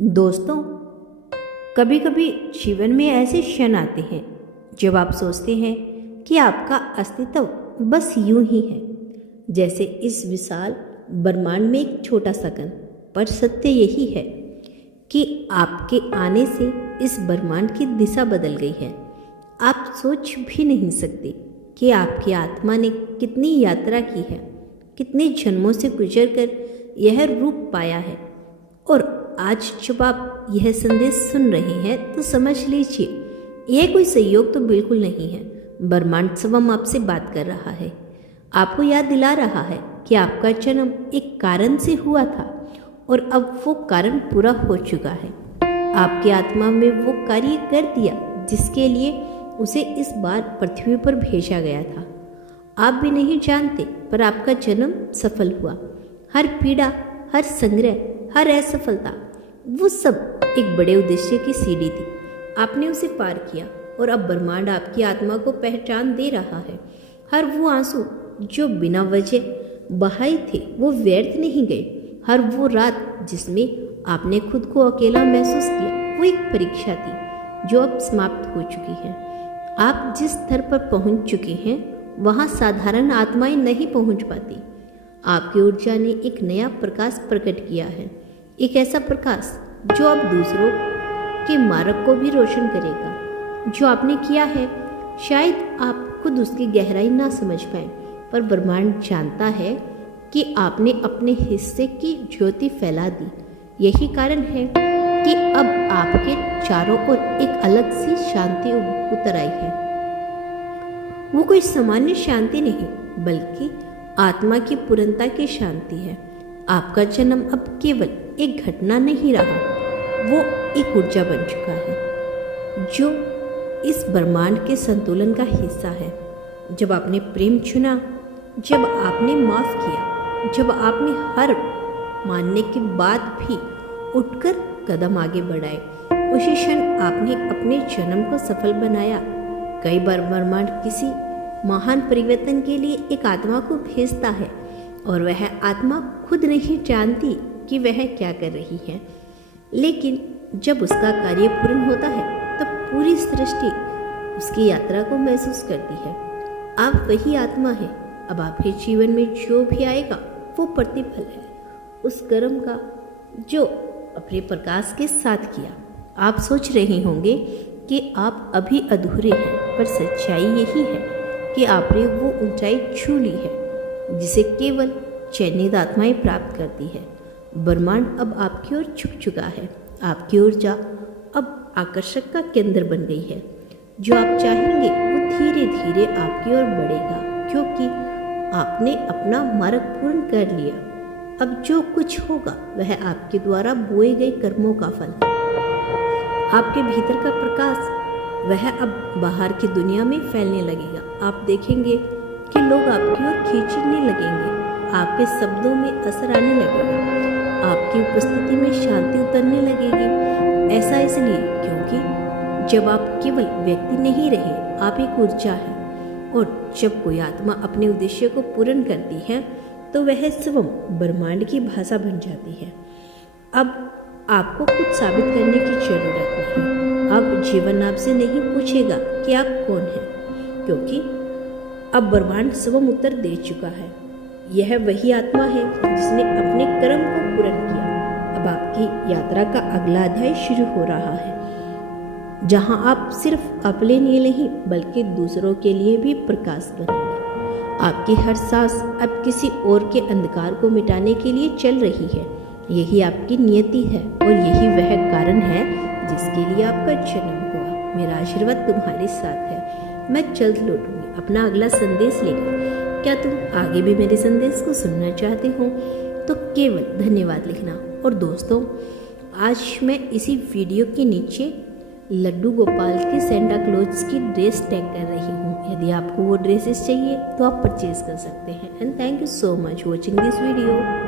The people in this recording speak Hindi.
दोस्तों, कभी कभी जीवन में ऐसे क्षण आते हैं जब आप सोचते हैं कि आपका अस्तित्व बस यूं ही है, जैसे इस विशाल ब्रह्मांड में एक छोटा सा कण। पर सत्य यही है कि आपके आने से इस ब्रह्मांड की दिशा बदल गई है। आप सोच भी नहीं सकते कि आपकी आत्मा ने कितनी यात्रा की है, कितने जन्मों से गुजरकर यह रूप पाया है। और आज जब आप यह संदेश सुन रहे हैं तो समझ लीजिए यह कोई संयोग तो बिल्कुल नहीं है। ब्रह्मांड स्वयं आपसे बात कर रहा है, आपको याद दिला रहा है कि आपका जन्म एक कारण से हुआ था और अब वो कारण पूरा हो चुका है। आपकी आत्मा में वो कार्य कर दिया जिसके लिए उसे इस बार पृथ्वी पर भेजा गया था। आप भी नहीं जानते, पर आपका जन्म सफल हुआ। हर पीड़ा, हर संग्रह, हर असफलता, वो सब एक बड़े उद्देश्य की सीढ़ी थी। आपने उसे पार किया और अब ब्रह्मांड आपकी आत्मा को पहचान दे रहा है। हर वो आंसू जो बिना वजह बहाए थे वो व्यर्थ नहीं गए। हर वो रात जिसमें आपने खुद को अकेला महसूस किया वो एक परीक्षा थी जो अब समाप्त हो चुकी है। आप जिस स्तर पर पहुंच चुके हैं वहां साधारण आत्माएं नहीं पहुंच पाती। आपकी ऊर्जा ने एक नया प्रकाश प्रकट किया है, एक ऐसा प्रकाश जो अब दूसरों के मार्ग को भी रोशन करेगा। जो आपने किया है शायद आप खुद उसकी गहराई ना समझ पाए, पर ब्रह्मांड जानता है कि आपने अपने हिस्से की ज्योति फैला दी। यही कारण है कि अब आपके चारों ओर एक अलग सी शांति उतर आई है। वो कोई सामान्य शांति नहीं, बल्कि आत्मा की पूर्णता की शांति है। आपका जन्म अब केवल एक घटना नहीं रहा, वो एक ऊर्जा बन चुका है जो इस ब्रह्मांड के संतुलन का हिस्सा है। जब आपने प्रेम चुना, जब आपने माफ किया, जब आपने हर मानने के बाद भी उठकर कदम आगे बढ़ाए, उसी क्षण आपने अपने जन्म को सफल बनाया। कई बार ब्रह्मांड किसी महान परिवर्तन के लिए एक आत्मा को भेजता है और वह आत्मा खुद नहीं जानती कि वह क्या कर रही है, लेकिन जब उसका कार्य पूर्ण होता है तब पूरी सृष्टि उसकी यात्रा को महसूस करती है। आप वही आत्मा है। अब आपके जीवन में जो भी आएगा वो प्रतिफल है उस कर्म का जो अपने प्रकाश के साथ किया। आप सोच रहे होंगे कि आप अभी अधूरे हैं, पर सच्चाई यही है कि आपने वो ऊंचाई छू ली है जिसे केवल चयनित आत्माएं प्राप्त करती है। ब्रह्मांड अब आपकी ओर झुक चुका है। आपकी ऊर्जा अब आकर्षक का केंद्र बन गई है। जो आप चाहेंगे वो धीरे धीरे आपकी ओर बढ़ेगा, क्योंकि आपने अपना मार्ग पूर्ण कर लिया। अब जो कुछ होगा वह आपके द्वारा बोए गए कर्मों का फल है। आपके भीतर का प्रकाश वह अब बाहर की दुनिया में फैलने लगेगा। आप देखेंगे कि लोग आपकी ओर खींचने लगेंगे, आपके शब्दों में असर आने लगेगा, आपकी उपस्थिति में शांति उतरने लगेगी। ऐसा इसलिए क्योंकि जब आप केवल व्यक्ति नहीं रहे, आप एक ऊर्जा है। और जब कोई आत्मा अपने उद्देश्य को पूर्ण करती है तो वह स्वयं ब्रह्मांड की भाषा बन जाती है। अब आपको कुछ साबित करने की जरूरत नहीं। अब जीवन आपसे नहीं पूछेगा कि आप कौन हैं, क्योंकि अब ब्रह्मांड स्वयं उत्तर दे चुका है। यह वही आत्मा है जिसने अपने कर्म को पूर्ण किया। अब आपकी यात्रा का अगला अध्याय शुरू हो रहा है, जहां आप सिर्फ अपने लिए नहीं बल्कि दूसरों के लिए भी प्रकाश बनेंगे। आपकी हर सांस अब किसी और के अंधकार को मिटाने के लिए चल रही है। यही आपकी नियति है और यही वह कारण है जिसके लिए आपका जन्म हुआ। मेरा आशीर्वाद तुम्हारे साथ है। मैं जल्द लौटूंगी अपना अगला संदेश लेकर। क्या तुम आगे भी मेरे संदेश को सुनना चाहते हो तो केवल धन्यवाद लिखना। और दोस्तों, आज मैं इसी वीडियो के नीचे लड्डू गोपाल की सेंटा क्लॉज की ड्रेस टैग कर रही हूँ। यदि आपको वो ड्रेसेस चाहिए तो आप परचेज कर सकते हैं। And thank you so much watching this video.